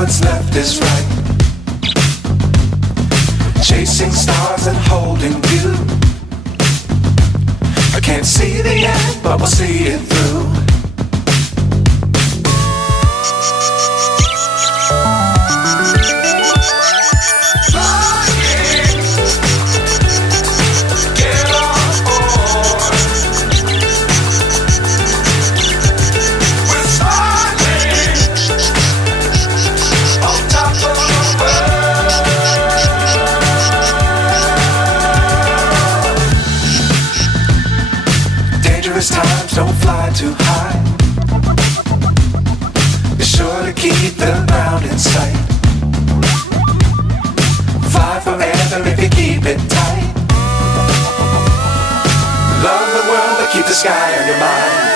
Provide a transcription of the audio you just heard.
what's left is right. Chasing stars and holding you. I can't see the end, but we'll see it through. Times don't fly too high. Be sure to keep the ground in sight. Fly forever if you keep it tight. Love the world but keep the sky on your mind.